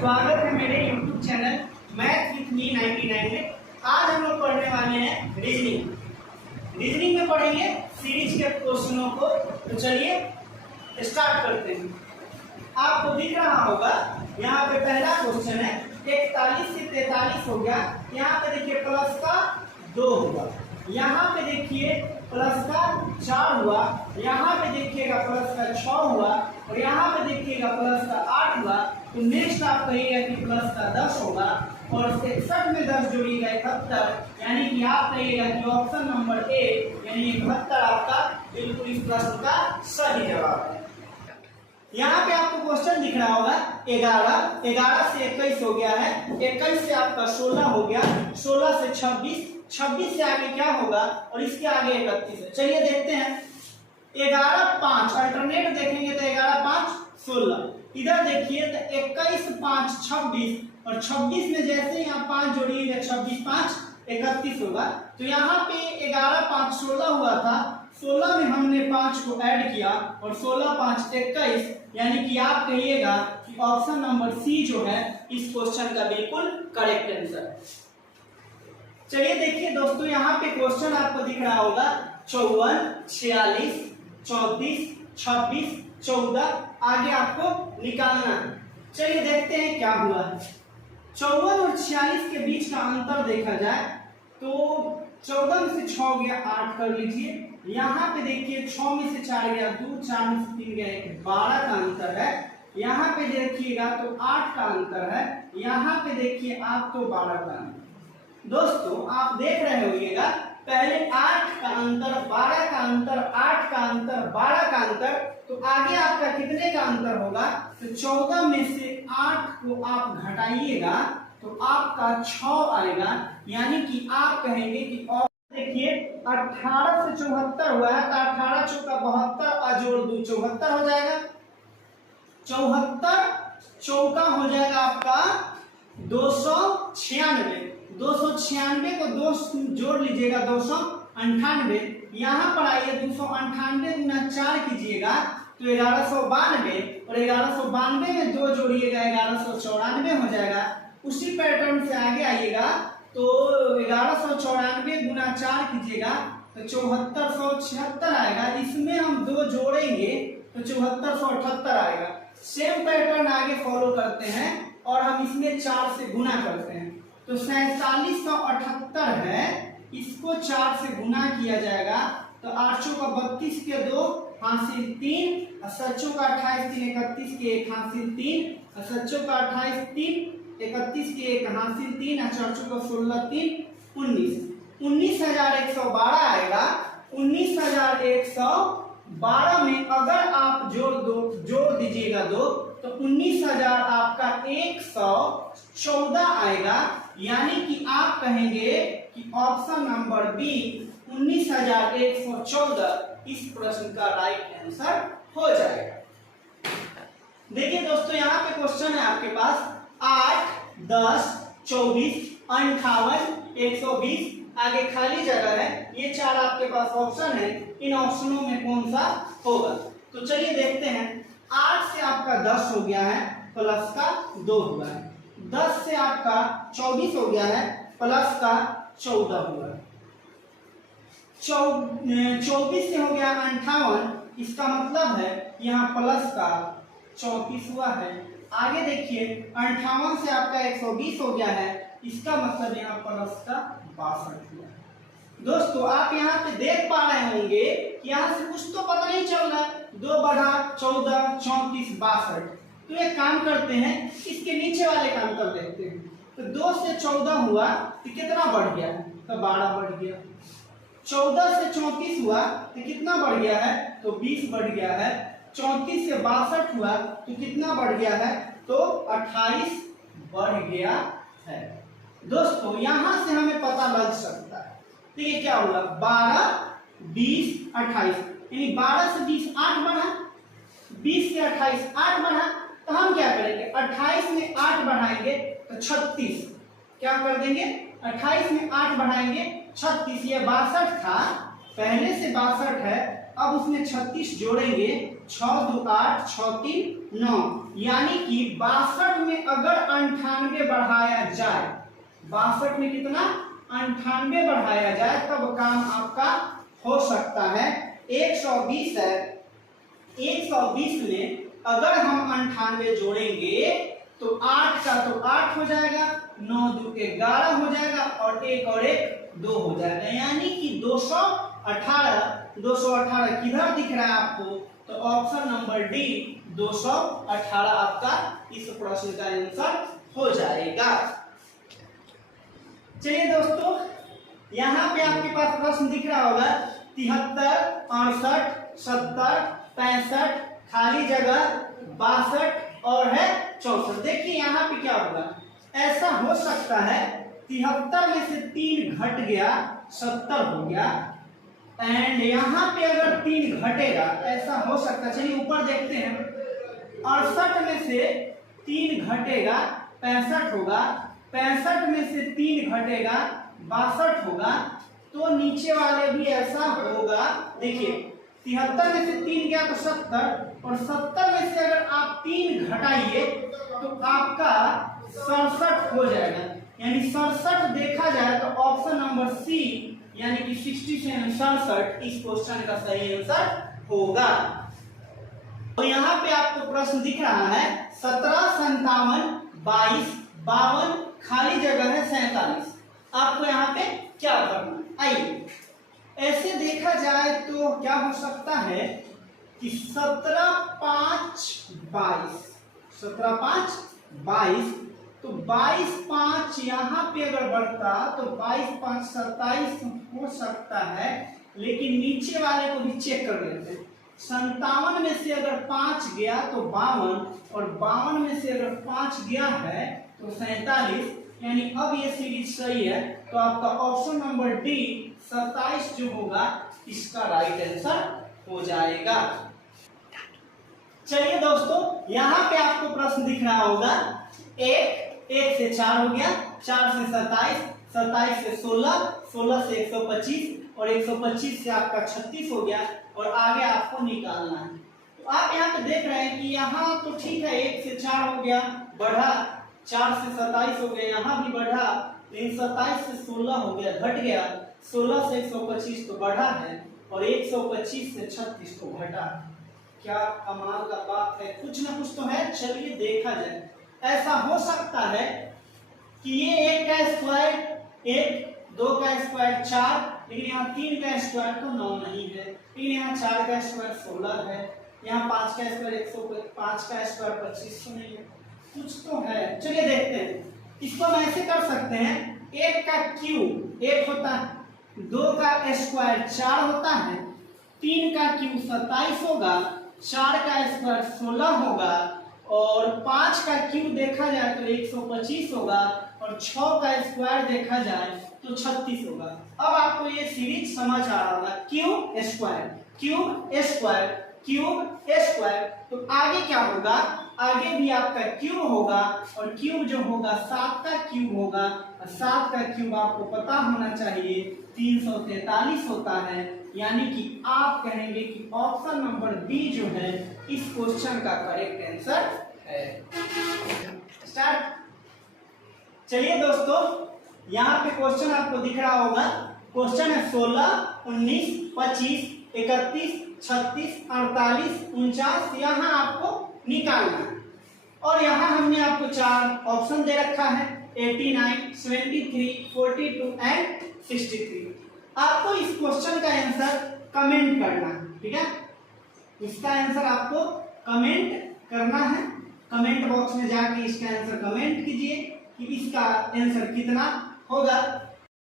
स्वागत है मेरे YouTube channel math with me 99 में। आज हम लोग पढ़ने वाले हैं रीजनिंग में पढ़ेंगे सीरीज के क्वेश्चनों को। तो चलिए स्टार्ट करते हैं। आपको दिख रहा होगा यहाँ पे पहला क्वेश्चन है 41 से 43 हो गया। यहाँ पे देखिए प्लस का 2 हुआ, यहाँ पे देखिए प्लस का 4 हुआ, यहाँ पे देखिएगा प्लस का 6 हुआ और यहाँ पे देखिएगा प्लस का 8 हुआ। तो नेक्स्ट आप कहिएगा कि प्लस का 10 होगा और 61 में 10 जोड़िएगा 71, यानी कि आप कहिएगा कि ऑप्शन नंबर ए यानी 71 आपका बिल्कुल इस प्रश्न का सही जवाब है। यहाँ पे आपको क्वेश्चन दिख रहा होगा 11 से 21 हो गया है, 21 से आपका 16 हो गया, 16 से 26, 26 से आगे क्या होगा और इसके आगे 31 है। चलिए देखते हैं 11 5 अल्टरनेट देखेंगे तो 11 5 16, इधर देखिए तो 21 5 26 और 26 में जैसे यहाँ 5 जोड़िएगा 26 5 31 होगा। तो यहाँ पे 11 5 16 हुआ था, 16 में हमने 5 को ऐड किया और 16 5 21, यानी कि आप कहिएगा कि ऑप्शन नंबर सी जो है इस क्वेश्चन का बिल्कुल करेक्ट आंसर है। चलिए देखिए दोस्तों, यहाँ पे क्वेश्चन आपको दिख रहा होगा 54 46 34 26 14, आगे आपको निकालना है। चलिए देखते हैं क्या हुआ है। 54 और 46 के बीच का अंतर देखा जाए तो 14 में से 6 गया 8 कर लीजिए, यहाँ पे देखिए 6 में से 4 गया 2, 4 में से 3 गया 1, 12 का अंतर है। यहाँ पे देखिएगा तो 8 का अंतर है, यहाँ पे देखिए आप तो 12 का अंतर। दोस्तों आप देख रहे होइएगा पहले 8 का अंतर 12 का अंतर 8 का अंतर 12 का अंतर, तो आगे आपका कितने का अंतर होगा? तो 14 में से 8 को आप घटाइएगा तो आपका 6 आएगा, यानी कि आप कहेंगे कि और देखिए 18 से 74 हुआ है तो 18 चौका 72 अजोड़ 2 74 हो जाएगा, 74 चौका हो जाएगा आपका 296, 296 को 2 जोड़ लीजिएगा 298, यहाँ पर आइए 298 गुना 4 कीजिएगा तो 1192 और 1192 में 2 जोड़िएगा 1194 हो जाएगा। उसी पैटर्न से आगे आइएगा तो 1194 गुना 4 कीजिएगा तो 7476 आएगा, इसमें हम 2 जोड़ेंगे तो 7478 आएगा। सेम पैटर्न आगे फॉलो करते हैं और हम इसमें 4 से गुना करते हैं तो 4778 है, इसको 4 से गुना किया जाएगा तो 8 का 32 के 2 हासिल 3, 7 का 28 3 31 के 1 हासिल 3, 7 का 28 3 31 के 1 हासिल 3, 4 का 16 3 19, 19112 आएगा। 19112 में अगर आप जोड़ दीजिएगा 2 तो 19000 आपका 114 आएगा, यानी कि आप कहेंगे कि ऑप्शन नंबर बी 19114 इस प्रश्न का राइट आंसर हो जाएगा। देखिए दोस्तों, यहाँ पे क्वेश्चन है आपके पास 8 10 24 58 120, आगे खाली जगह है, ये 4 आपके पास ऑप्शन है, इन ऑप्शनों में कौन सा होगा? तो चलिए देखते हैं। 8 से आपका 10 हो गया है, प्लस का 2 हुआ है, 10 से आपका 24 हो गया है, प्लस का 14 हुआ है, 24 से हो गया 58, इसका मतलब है यहाँ प्लस का 34 हुआ है। आगे देखिए 58 से आपका 120 हो गया है, इसका मतलब यहाँ प्लस का 62 हुआ है। दोस्तों आप यहाँ पे देख पा रहे होंगे कि यहाँ से कुछ तो पता नहीं चल रहा है, 2 बढ़ा 14 34 62। तो एक काम करते हैं, इसके नीचे वाले का अंतर देखते हैं। तो 2 से 14 हुआ तो कितना बढ़ गया है? तो 12 बढ़ गया। 14 से 34 हुआ तो कितना बढ़ गया है? तो 20 बढ़ गया है। 34 से 62 हुआ तो कितना बढ़ गया है? तो 28 बढ़ गया है। दोस्तों यहाँ से हमें पता लग सकता है, तो ये क्या होगा? 12 20 28, यानी 12 से 20 8 बढ़ा, 20 से 28 8 बढ़ा, तो हम क्या करेंगे? 28 में 8 बढ़ाएंगे तो 36, क्या कर देंगे? 28 में 8 बढ़ाएंगे 36, ये 62 था, पहले से 62 है, अब उसमें 36 जोड़ेंगे, 6 2 8 6 3 9, यानी कि 62 में अगर 98 बढ़ाया जाए, 62 में कितना 98 बढ़ाया जाए तब काम आपका हो सकता है। 120 है, 120 में अगर हम 98 जोड़ेंगे तो 8 का तो 8 हो जाएगा, 9 2 के 11 हो जाएगा और 1 और 1 2 हो जाएगा, यानी कि 218। 218 किधर दिख रहा है आपको? तो ऑप्शन नंबर डी 218 आपका इस प्रश्न का आंसर हो जाएगा। चलिए दोस्तों, यहाँ पे आपके पास प्रश्न दिख रहा होगा 73, 68, 70, 65, खाली जगह 62 और है 64। देखिए यहाँ पे क्या होगा, ऐसा हो सकता है 73 में से 3 घट गया 70 हो गया, एंड यहाँ पे अगर 3 घटेगा ऐसा हो सकता है। चलिए ऊपर देखते हैं, 68 में से 3 घटेगा 65 होगा, 65 में से 3 घटेगा 62 होगा, तो नीचे वाले भी ऐसा होगा। देखिए 73 में से 3 गया तो 70, और 70 में से अगर आप 3 घटाइए तो आपका 67 हो जाएगा, यानी 67 देखा जाए तो ऑप्शन नंबर सी यानी कि 67 इस क्वेश्चन का सही आंसर होगा। तो यहाँ पे आपको प्रश्न दिख रहा है 17, 57, 22, 52, खाली जगह है 47। आपको यहाँ पे क्या करना, आइए ऐसे देखा जाए तो क्या हो सकता है कि 17, 5, 22, 17, 5, 22, तो 22, 5 यहाँ पे अगर बढ़ता तो 22, 5, 27 हो सकता है, लेकिन नीचे वाले को भी चेक कर लेते हैं। 57 में से अगर 5 गया तो 52, और 52 में से अगर 5 गया है तो 47, यानी अब ये सीरीज सही है, तो आपका ऑप्शन नंबर डी 27 जो होगा इसका राइट आंसर हो जाएगा। चलिए दोस्तों, यहाँ पे आपको प्रश्न दिख रहा होगा 1 से 4 हो गया, 4 से 27, 27 से 16, 16 से 125 और 125 से आपका 36 हो गया, और आगे आपको निकालना है। तो आप यहाँ पे देख रहे हैं कि यहाँ तो ठीक है 1 से 4 हो गया, बढ़ा, 4 से 27 हो गया, यहाँ भी बढ़ा, लेकिन 27 से 16 हो गया, घट गया, 16 से 125 तो बढ़ा है, और 125 से 36 तो घटा। क्या कमाल का बात है, कुछ ना कुछ तो है। चलिए देखा जाए, ऐसा हो सकता है कि ये 1 का स्क्वायर 1, 2 का स्क्वायर 4, लेकिन यहाँ 3 का स्क्वायर तो 9 नहीं है, लेकिन यहाँ 4 का स्क्वायर 16 है, यहाँ 5 का स्क्वायर 105 का स्क्वायर 25 तो नहीं है, कुछ तो है। चलिए देखते हैं, इसको हम ऐसे कर सकते हैं, 1 का क्यूब 1 होता है, 2 का स्क्वायर 4 होता है, 3 का क्यूब 27 होगा, 4 का स्क्वायर 16 होगा, और 5 का क्यूब देखा जाए तो 125 होगा, और 6 का स्क्वायर देखा जाए तो 36 होगा। अब आपको ये सीरीज समझ आ रहा होगा, cube square cube square cube square, तो आगे क्या होगा, आगे भी आपका क्यूब होगा, और क्यूब जो होगा 7 का क्यूब होगा, और 7 का क्यूब आपको पता होना चाहिए 343 होता है, यानी कि आप कहेंगे कि ऑप्शन नंबर बी जो है इस क्वेश्चन का करेक्ट आंसर है। स्टार्ट। चलिए दोस्तों, यहाँ पे क्वेश्चन आपको दिख रहा होगा, क्वेश्चन है 16, 19, 25, 31, 36, 48, 49, यहाँ आपको निकालना है, और यहाँ हमने आपको 4 ऑप्शन दे रखा है 89, 73, 42 एंड 63। आपको इस क्वेश्चन का आंसर कमेंट करना है, ठीक है, इसका आंसर आपको कमेंट करना है। कमेंट बॉक्स में जाके इसका आंसर कमेंट कीजिए कि इसका आंसर कितना होगा।